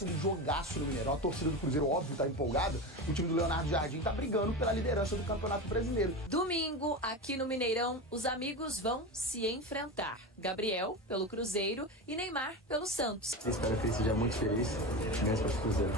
ser um jogaço no Mineirão. A torcida do Cruzeiro, óbvio, tá empolgada. O time do Leonardo Jardim tá brigando pela liderança do Campeonato Brasileiro. Domingo, aqui no Mineirão, os amigos vão se enfrentar. Gabriel, pelo Cruzeiro, e Neymar, pelo Santos. Espero que ele seja muito feliz, mesmo para o Cruzeiro.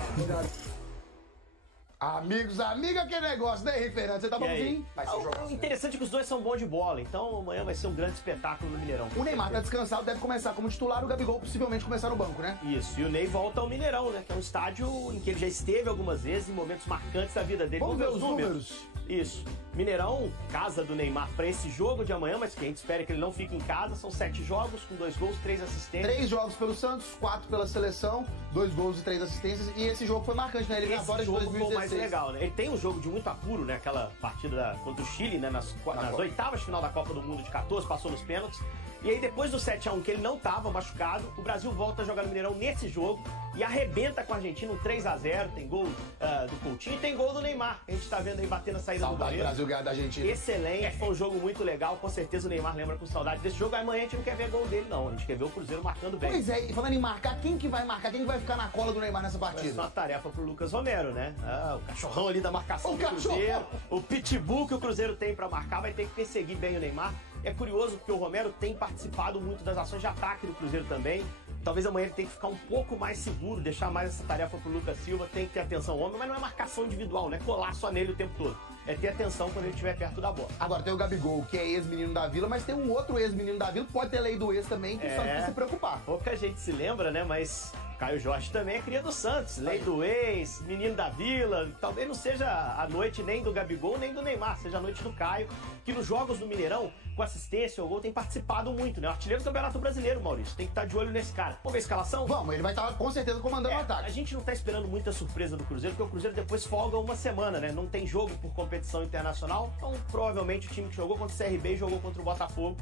Amigos, amiga, que negócio, né, Henrique Fernandes? Você tá bonzinho? Vai ser jogo. O interessante é que os dois são bons de bola, então amanhã vai ser um grande espetáculo no Mineirão. O Neymar tá descansado, deve começar como titular, o Gabigol possivelmente começar no banco, né? Isso, e o Ney volta ao Mineirão, né? Que é um estádio em que ele já esteve algumas vezes, em momentos marcantes da vida dele. Vamos ver os números. Isso. Mineirão, casa do Neymar para esse jogo de amanhã, mas que a gente espera que ele não fique em casa. São 7 jogos, com 2 gols, 3 assistências. 3 jogos pelo Santos, 4 pela seleção, 2 gols e 3 assistências. E esse jogo foi marcante, né? Eliminatória de 2016. Foi o mais legal, né? Ele tem um jogo de muito apuro, né? Aquela partida contra o Chile, né? Nas oitavas de final da Copa do Mundo de 14, passou nos pênaltis. E aí depois do 7-1, que ele não estava machucado, o Brasil volta a jogar no Mineirão nesse jogo e arrebenta com a Argentina um 3-0. Tem gol do Coutinho e tem gol do Neymar. A gente tá vendo aí batendo a saída do goleiro. Brasil ganhar da Argentina. Excelente, foi um jogo muito legal. Com certeza o Neymar lembra com saudade desse jogo. Amanhã a gente não quer ver gol dele, não. A gente quer ver o Cruzeiro marcando bem. Pois é, e falando em marcar, quem que vai marcar? Quem que vai ficar na cola do Neymar nessa partida? Vai ser uma tarefa pro Lucas Romero, né? O cachorrão ali da marcação do Cruzeiro. O pitbull que o Cruzeiro tem pra marcar vai ter que perseguir bem o Neymar. É curioso porque o Romero tem participado muito das ações de ataque do Cruzeiro também. Talvez amanhã ele tenha que ficar um pouco mais seguro, deixar mais essa tarefa pro Lucas Silva, tem que ter atenção ao homem, mas não é marcação individual, não é colar só nele o tempo todo. É ter atenção quando ele estiver perto da bola. Agora tem o Gabigol, que é ex-menino da Vila, mas tem um outro ex-menino da Vila, pode ter lei do ex também, que só precisa se preocupar. Pouca gente se lembra, né, mas Caio Jorge também é cria do Santos, lei do ex, menino da Vila. Talvez não seja a noite nem do Gabigol, nem do Neymar, seja a noite do Caio, que nos jogos do Mineirão, com assistência ou gol, tem participado muito, né? O artilheiro do Campeonato Brasileiro, Maurício, tem que estar de olho nesse cara. Vamos ver a escalação? Vamos, ele vai estar com certeza comandando o ataque. A gente não tá esperando muita surpresa do Cruzeiro, porque o Cruzeiro depois folga uma semana, né? Não tem jogo por competição internacional, então provavelmente o time que jogou contra o CRB e jogou contra o Botafogo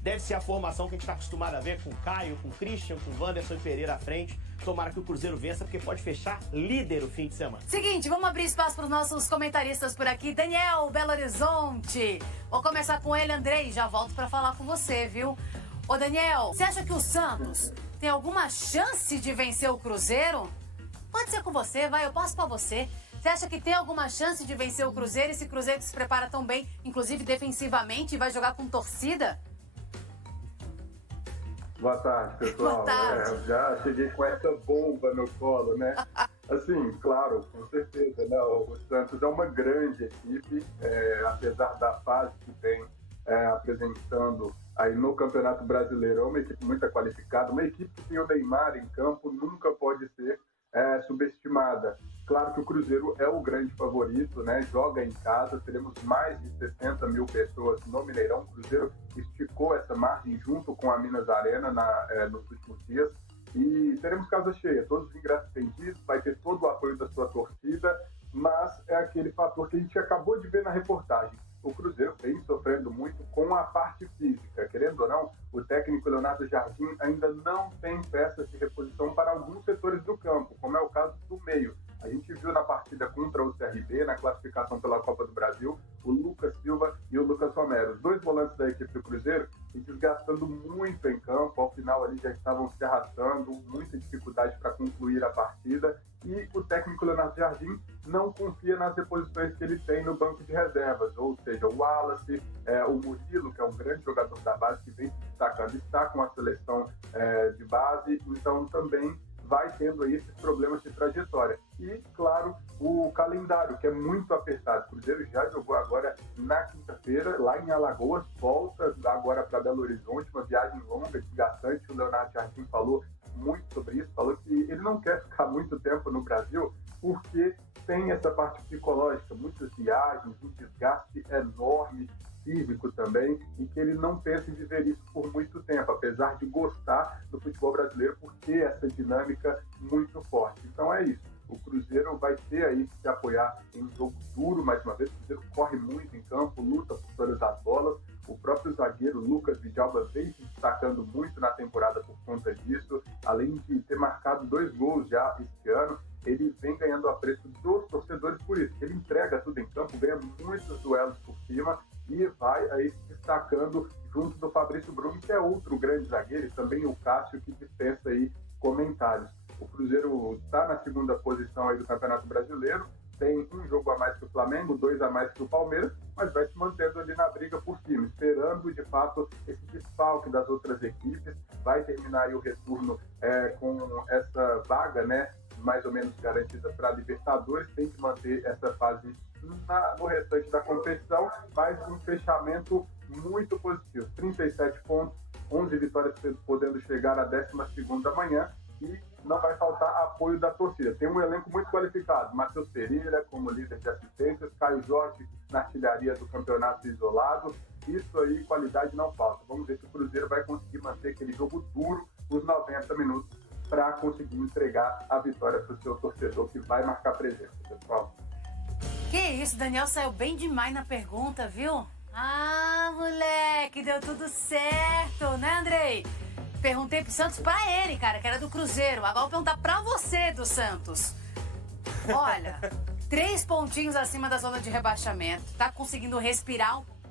deve ser a formação que a gente está acostumado a ver com o Caio, com o Christian, com o Wanderson e Pereira à frente. Tomara que o Cruzeiro vença, porque pode fechar líder o fim de semana. Seguinte, vamos abrir espaço para os nossos comentaristas por aqui. Daniel, Belo Horizonte. Vou começar com ele, Andrei, já volto para falar com você, viu? Ô, Daniel, você acha que o Santos tem alguma chance de vencer o Cruzeiro? Pode ser com você, vai, eu passo para você. Você acha que tem alguma chance de vencer o Cruzeiro? Esse Cruzeiro que se prepara tão bem, inclusive defensivamente, e vai jogar com torcida? Boa tarde, pessoal. Boa tarde. Já cheguei com essa bomba no colo, né? Assim, claro, com certeza, né? O Santos é uma grande equipe, apesar da fase que tem apresentando aí no Campeonato Brasileiro. É uma equipe muito qualificada, uma equipe que tem o Neymar em campo nunca pode ser subestimada. Claro que o Cruzeiro é o grande favorito, né? Joga em casa, teremos mais de 60 mil pessoas no Mineirão. O Cruzeiro esticou essa margem junto com a Minas Arena nos últimos dias. E teremos casa cheia, todos os ingressos vendidos, vai ter todo o apoio da sua torcida, mas é aquele fator que a gente acabou de ver na reportagem. O Cruzeiro vem sofrendo muito com a parte física. Querendo ou não, o técnico Leonardo Jardim ainda não tem peças de reposição para alguns setores do campo, como é o caso do meio. A gente viu na partida contra o CRB, na classificação pela Copa do Brasil, o Lucas Silva e o Lucas Romero, os dois volantes da equipe do Cruzeiro, se desgastando muito em campo. Ao final ali já estavam se arrastando, muita dificuldade para concluir a partida. E o técnico Leonardo Jardim não confia nas reposições que ele tem no banco de reservas, ou seja, o Wallace, o Murilo, que é um grande jogador da base que vem se destacando, está com a seleção de base, então também vai tendo aí esses problemas de trajetória. E, claro, o calendário, que é muito apertado. O Cruzeiro já jogou agora na quinta-feira, lá em Alagoas, volta agora para Belo Horizonte, uma viagem longa, desgastante. O Leonardo Jardim falou muito sobre isso, falou que ele não quer ficar muito tempo no Brasil, porque tem essa parte psicológica, muitas viagens, um desgaste enorme, físico também, e que ele não pensa em viver isso por muito tempo, apesar de gostar do futebol brasileiro por ter essa dinâmica muito forte. Então é isso. O Cruzeiro vai ter aí que se apoiar em um jogo duro, mais uma vez. O Cruzeiro corre muito em campo, luta por todas as bolas. O próprio zagueiro Lucas Vidalba vem se destacando muito na temporada por conta disso. Além de ter marcado 2 gols já este ano, ele vem ganhando apreço dos torcedores por isso. Ele entrega tudo em campo, ganha muitos duelos por cima e vai aí se destacando junto do Fabrício Bruno, que é outro grande zagueiro, e também o Cássio, que dispensa aí comentários. O Cruzeiro está na segunda posição aí do Campeonato Brasileiro, tem um jogo a mais que o Flamengo, 2 a mais que o Palmeiras, mas vai se mantendo ali na briga por cima, esperando de fato esse desfalque das outras equipes. Vai terminar aí o retorno com essa vaga, né, mais ou menos garantida para a Libertadores. Tem que manter essa fase no restante da competição, mas um fechamento muito positivo. 37 pontos, 11 vitórias, podendo chegar à 12ª amanhã, e não vai faltar apoio da torcida. Tem um elenco muito qualificado: Matheus Pereira como líder de assistências, Caio Jorge na artilharia do campeonato isolado. Isso aí, qualidade não falta. Vamos ver se o Cruzeiro vai conseguir manter aquele jogo duro, os 90 minutos, para conseguir entregar a vitória para o seu torcedor, que vai marcar presença, pessoal. Que isso, Daniel saiu bem demais na pergunta, viu? Ah, moleque, deu tudo certo, né, Andrei? Perguntei pro Santos pra ele, cara, que era do Cruzeiro. Agora vou perguntar pra você do Santos. Olha, 3 pontinhos acima da zona de rebaixamento. Tá conseguindo respirar um pouco,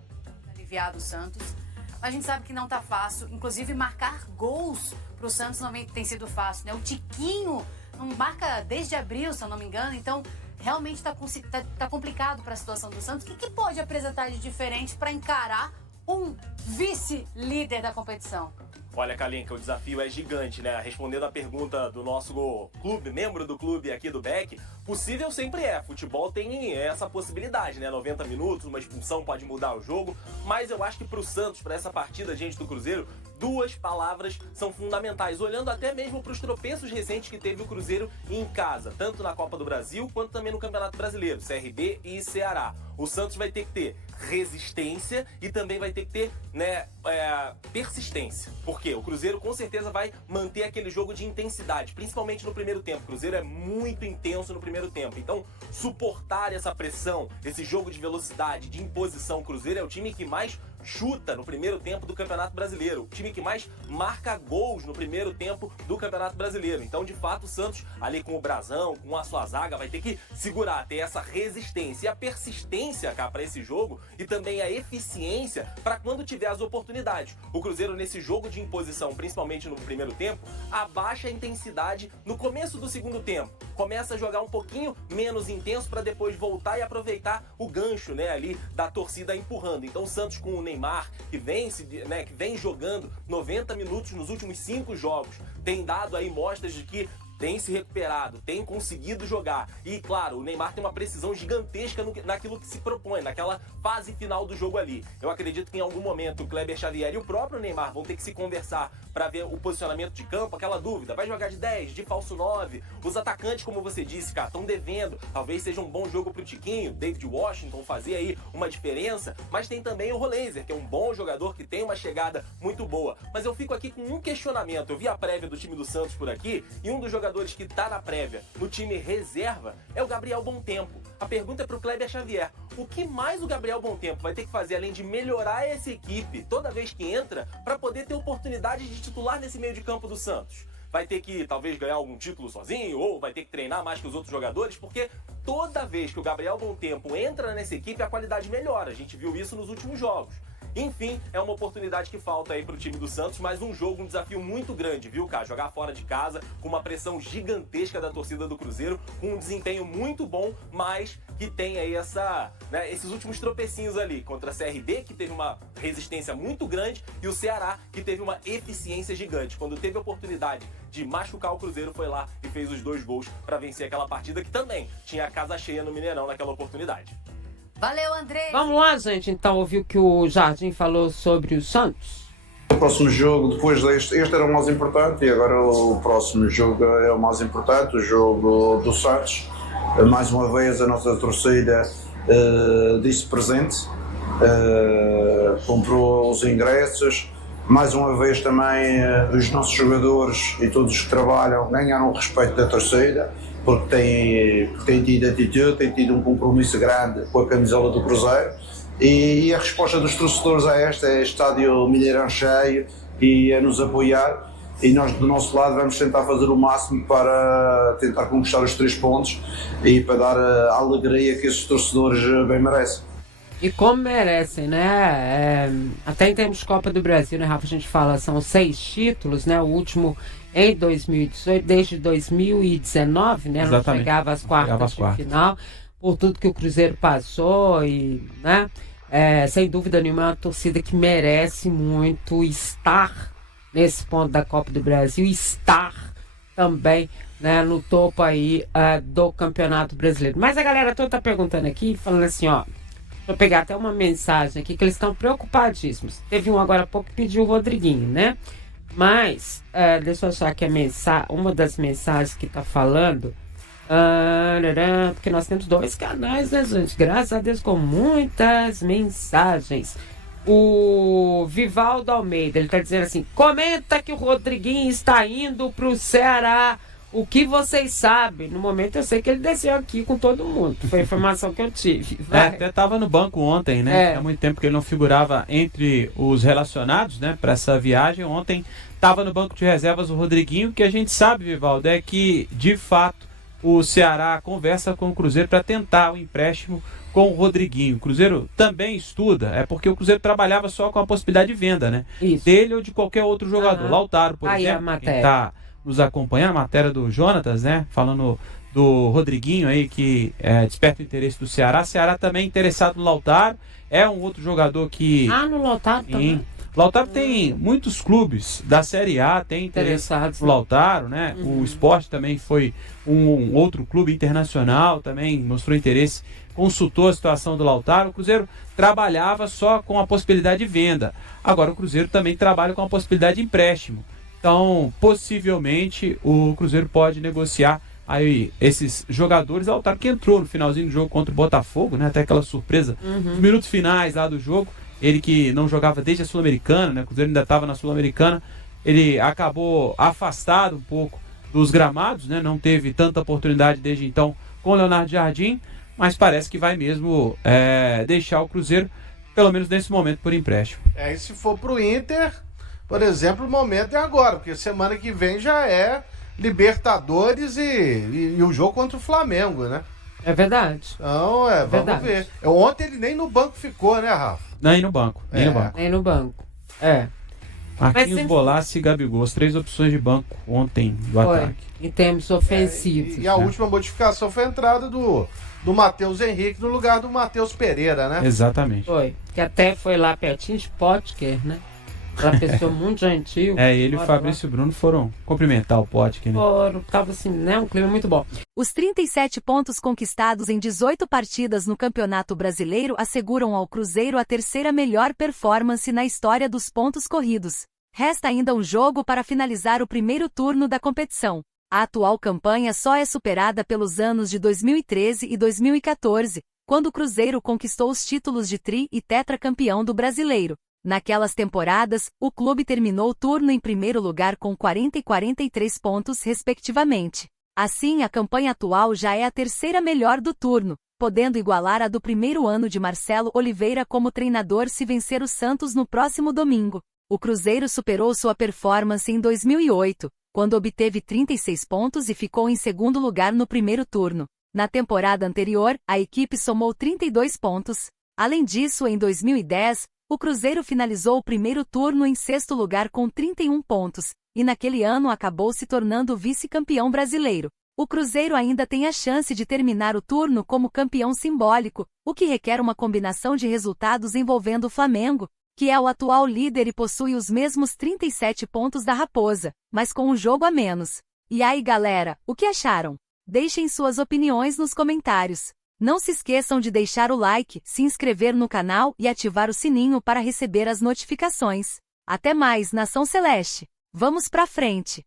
aliviado o Santos. Mas a gente sabe que não tá fácil. Inclusive, marcar gols pro Santos não tem sido fácil, né? O Tiquinho não marca desde abril, se eu não me engano. Então, realmente tá complicado para a situação do Santos. O que pode apresentar de diferente para encarar um vice-líder da competição? Olha, Kalinka, o desafio é gigante, né? Respondendo a pergunta do nosso clube, membro do clube aqui do BEC, possível sempre é. Futebol tem essa possibilidade, né? 90 minutos, uma expulsão pode mudar o jogo, mas eu acho que pro Santos, para essa partida diante do Cruzeiro, 2 palavras são fundamentais, olhando até mesmo para os tropeços recentes que teve o Cruzeiro em casa, tanto na Copa do Brasil quanto também no Campeonato Brasileiro, CRB e Ceará. O Santos vai ter que ter resistência e também vai ter que ter, né, persistência. Porque o Cruzeiro com certeza vai manter aquele jogo de intensidade, principalmente no primeiro tempo. O Cruzeiro é muito intenso no primeiro tempo. Então, suportar essa pressão, esse jogo de velocidade, de imposição, o Cruzeiro é o time que mais chuta no primeiro tempo do Campeonato Brasileiro, o time que mais marca gols no primeiro tempo do Campeonato Brasileiro. Então, de fato, o Santos, ali com o Brazão, com a sua zaga, vai ter que segurar, ter essa resistência e a persistência, cá, para esse jogo, e também a eficiência para quando tiver as oportunidades. O Cruzeiro, nesse jogo de imposição, principalmente no primeiro tempo, abaixa a intensidade no começo do segundo tempo. Começa a jogar um pouquinho menos intenso para depois voltar e aproveitar o gancho, né, ali da torcida empurrando. Então, o Santos com o Neymar, que vem jogando 90 minutos nos últimos 5 jogos, tem dado aí mostras de que tem se recuperado, tem conseguido jogar. E, claro, o Neymar tem uma precisão gigantesca naquilo que se propõe, naquela fase final do jogo ali. Eu acredito que em algum momento o Kleber Xavier e o próprio Neymar vão ter que se conversar para ver o posicionamento de campo, aquela dúvida. Vai jogar de 10, de falso 9? Os atacantes, como você disse, cara, estão devendo. Talvez seja um bom jogo pro Tiquinho, David Washington, fazer aí uma diferença. Mas tem também o Roleiser, que é um bom jogador, que tem uma chegada muito boa. Mas eu fico aqui com um questionamento. Eu vi a prévia do time do Santos por aqui, e um dos jogadores que tá na prévia no time reserva é o Gabriel Bontempo. A pergunta é pro Kleber Xavier: o que mais o Gabriel Bontempo vai ter que fazer além de melhorar essa equipe toda vez que entra para poder ter oportunidade de titular nesse meio de campo do Santos? Vai ter que talvez ganhar algum título sozinho, ou vai ter que treinar mais que os outros jogadores? Porque toda vez que o Gabriel Bontempo entra nessa equipe, a qualidade melhora. A gente viu isso nos últimos jogos. Enfim, é uma oportunidade que falta aí pro time do Santos, mas um jogo, um desafio muito grande, viu, cara? Jogar fora de casa, com uma pressão gigantesca da torcida do Cruzeiro, com um desempenho muito bom, mas que tem aí esses últimos tropecinhos ali, contra a CRB, que teve uma resistência muito grande, e o Ceará, que teve uma eficiência gigante. Quando teve a oportunidade de machucar o Cruzeiro, foi lá e fez os 2 gols para vencer aquela partida, que também tinha a casa cheia no Mineirão naquela oportunidade. Valeu, Andrei. Vamos lá, gente, então, ouvir o que o Jardim falou sobre o Santos. O próximo jogo, depois este era o mais importante, e agora o próximo jogo é o mais importante, o jogo do Santos. Mais uma vez a nossa torcida disse presente, comprou os ingressos. Mais uma vez também os nossos jogadores e todos que trabalham ganharam o respeito da torcida, porque têm tido atitude, têm tido um compromisso grande com a camisola do Cruzeiro, e a resposta dos torcedores a esta é estádio Mineirão cheio e a nos apoiar, e nós do nosso lado vamos tentar fazer o máximo para tentar conquistar os 3 pontos e para dar a alegria que esses torcedores bem merecem. E como merecem, né? Até em termos de Copa do Brasil, né, Rafa? A gente fala, são 6 títulos, né? O último em 2018, desde 2019, né? Não chegava às quartas de final, por tudo que o Cruzeiro passou e, né? Sem dúvida nenhuma, é uma torcida que merece muito estar nesse ponto da Copa do Brasil, estar também, né, no topo aí do Campeonato Brasileiro. Mas a galera toda tá perguntando aqui, falando assim, ó, vou pegar até uma mensagem aqui, que eles estão preocupadíssimos. Teve um agora há pouco que pediu o Rodriguinho, né? Mas, deixa eu achar aqui uma das mensagens que tá falando, porque nós temos 2 canais, né, gente? Graças a Deus, com muitas mensagens. O Vivaldo Almeida, ele tá dizendo assim, comenta que o Rodriguinho está indo pro Ceará. O que vocês sabem? No momento eu sei que ele desceu aqui com todo mundo. Foi a informação que eu tive. Até estava no banco ontem, né? Há muito tempo que ele não figurava entre os relacionados, né, para essa viagem. Ontem estava no banco de reservas o Rodriguinho. O que a gente sabe, Vivaldo, é que, de fato, o Ceará conversa com o Cruzeiro para tentar o empréstimo com o Rodriguinho. O Cruzeiro também estuda, porque o Cruzeiro trabalhava só com a possibilidade de venda, né? Isso. Dele ou de qualquer outro jogador. Lautaro, por exemplo, que está nos acompanhando, a matéria do Jonatas, né? Falando do Rodriguinho aí, que desperta o interesse do Ceará. O Ceará também interessado no Lautaro. É um outro jogador que... no Lautaro também. Lautaro tem muitos clubes da Série A, tem interessados no Lautaro, né? O Sport também foi um outro clube internacional, também mostrou interesse, consultou a situação do Lautaro. O Cruzeiro trabalhava só com a possibilidade de venda. Agora o Cruzeiro também trabalha com a possibilidade de empréstimo. Então, possivelmente, o Cruzeiro pode negociar aí esses jogadores. Lautaro que entrou no finalzinho do jogo contra o Botafogo, né? Até aquela surpresa nos minutos finais lá do jogo. Ele que não jogava desde a Sul-Americana, né? O Cruzeiro ainda estava na Sul-Americana. Ele acabou afastado um pouco dos gramados, né? Não teve tanta oportunidade desde então com o Leonardo Jardim, mas parece que vai mesmo deixar o Cruzeiro, pelo menos nesse momento, por empréstimo. E se for pro Inter, por exemplo, o momento é agora, porque semana que vem já é Libertadores e o jogo contra o Flamengo, né? É verdade. Então, vamos ver. Ontem ele nem no banco ficou, né, Rafa? Nem no banco. Nem no banco. Marquinhos, Bolassi e Gabigol, as 3 opções de banco ontem do ataque. Em termos ofensivos. E a última modificação foi a entrada do Matheus Henrique no lugar do Matheus Pereira, né? Exatamente. Foi. Que até foi lá pertinho de Potker, né? Uma pessoa muito gentil. Ele e o Fabrício Bruno foram cumprimentar o Potker, né? Tava assim, né? Um clima muito bom. Os 37 pontos conquistados em 18 partidas no Campeonato Brasileiro asseguram ao Cruzeiro a 3ª melhor performance na história dos pontos corridos. Resta ainda um jogo para finalizar o primeiro turno da competição. A atual campanha só é superada pelos anos de 2013 e 2014, quando o Cruzeiro conquistou os títulos de tri e tetracampeão do Brasileiro. Naquelas temporadas, o clube terminou o turno em primeiro lugar com 40 e 43 pontos, respectivamente. Assim, a campanha atual já é a 3ª melhor do turno, podendo igualar a do primeiro ano de Marcelo Oliveira como treinador se vencer o Santos no próximo domingo. O Cruzeiro superou sua performance em 2008, quando obteve 36 pontos e ficou em segundo lugar no primeiro turno. Na temporada anterior, a equipe somou 32 pontos. Além disso, em 2010, o Cruzeiro finalizou o primeiro turno em 6º lugar com 31 pontos, e naquele ano acabou se tornando vice-campeão brasileiro. O Cruzeiro ainda tem a chance de terminar o turno como campeão simbólico, o que requer uma combinação de resultados envolvendo o Flamengo, que é o atual líder e possui os mesmos 37 pontos da Raposa, mas com um jogo a menos. E aí, galera, o que acharam? Deixem suas opiniões nos comentários. Não se esqueçam de deixar o like, se inscrever no canal e ativar o sininho para receber as notificações. Até mais, Nação Celeste! Vamos pra frente!